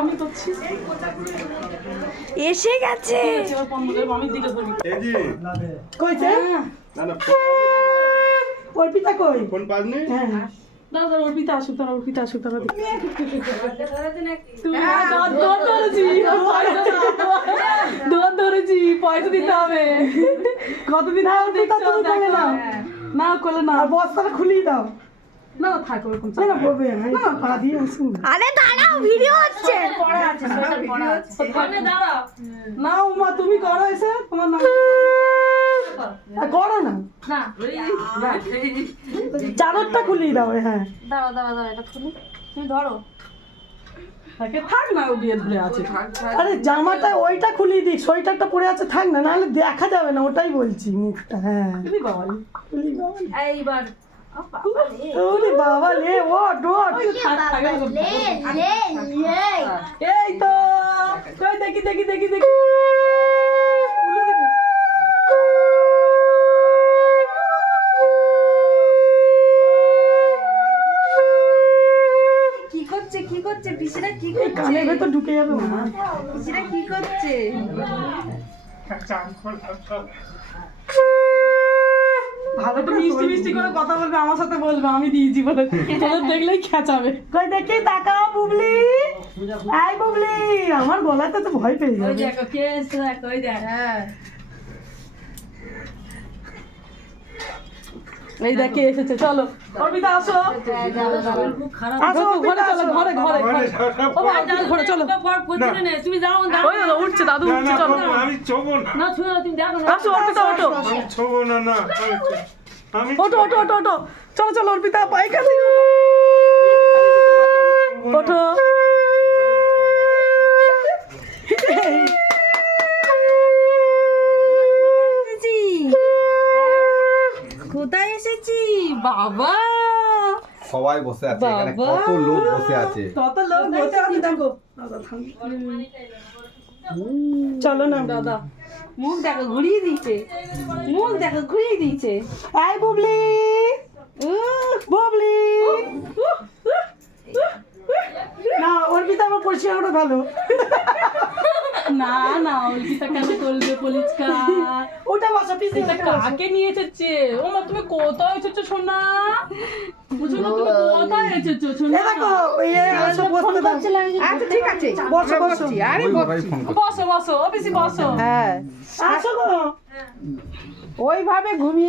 আমি করছি এসে গেছে এবার পনেরো মামির দিকে ধরি এই জি কইছে না না অর্পিতা কই ফোন পাসনি হ্যাঁ দাদা অর্পিতা আসুক তারা অর্পিতা আসুক তারা দোয়ার ধরেছি পয়সা দিতে হবে কতদিন অর্পিতা তুমি করলে না না করলে না আর বস্তাটা খুলিয়ে দাও না না থাক ওরকম না না বলবে না পা দিয়ে আসুন আরে দাঁড়াও ভিডিও হচ্ছে না উমা তুমি করো এসে তোমার নাম করো না চাদরটা খুলিয়ে দাও হ্যাঁ এটা খুলি তুমি ধরো তাকে থাক না ও বিয়ে ধরে আছে আরে জামাটা ওইটা খুলিয়ে দিক সোয়েটারটা পরে আছে থাক না নাহলে দেখা যাবে না ওটাই বলছি মুখটা হ্যাঁ তুমি বাবা খুলি বাবা এইবার ওরে বাবা লে ওট ওট এই তো কই দেখি দেখি দেখি দেখি কি করছে পিসিরা কি এই কানের ভেতর ঢুকে যাবে মা পিসিরা কি করছে ভালো একটু মিষ্টি মিষ্টি করে কথা বলবে আমার সাথে বলবে আমি দিয়েছি বলে তোদের দেখলেই খেঁচাবে কই দেখি তাকাও বুবলি এই বুবলি আমার গলাতে তো ভয় পেয়ে যাবে দেখো কে এসছে দেখো ওই দেখ এই দেখ কে এসেছে চলো অর্পিতা আসো আসো ঘরে চলো ঘরে ঘরে ঘরে ও বাবা, ঘরে চলো তুমি যাও ওই দাদা উঠছে দাদু উঠছে চলো আমি ছোবো না না শুনো তুমি দেখো আসো অর্পিতা ওঠো আমি ছোবো না না আমি ওঠো ওঠো ওঠো ওঠো চলো চলো অর্পিতা পাইখানে ওঠো কোথায় এসেছি বাবা সবাই বসে আছে এখানে কত লোক বসে আছে কত লোক বসে আছে দেখো চলো না দাদা মুখ দেখো ঘুরিয়ে দিয়েছে মুখ দেখো ঘুরিয়ে দিয়েছে এই বুবলি বুবলি না অর্পিতা আমার পরিষ্কার ওটা ভালো না না অর্পিতা কেন করবে পলিচকা ওটা বসো পিসি কাকে নিয়ে এসেছে ও মা তুমি কোথায় এসেছো সোনা বুঝো না তুমি কোথায় এসেছো সোনা এই দেখো এই আসো বসতে দাও আচ্ছা ঠিক আছে বসো বসো ওই ওরাই ফোন করছে বসো বসো অফিসে বসো হ্যাঁ আসো গো ওইভাবে ঘুমিয়ে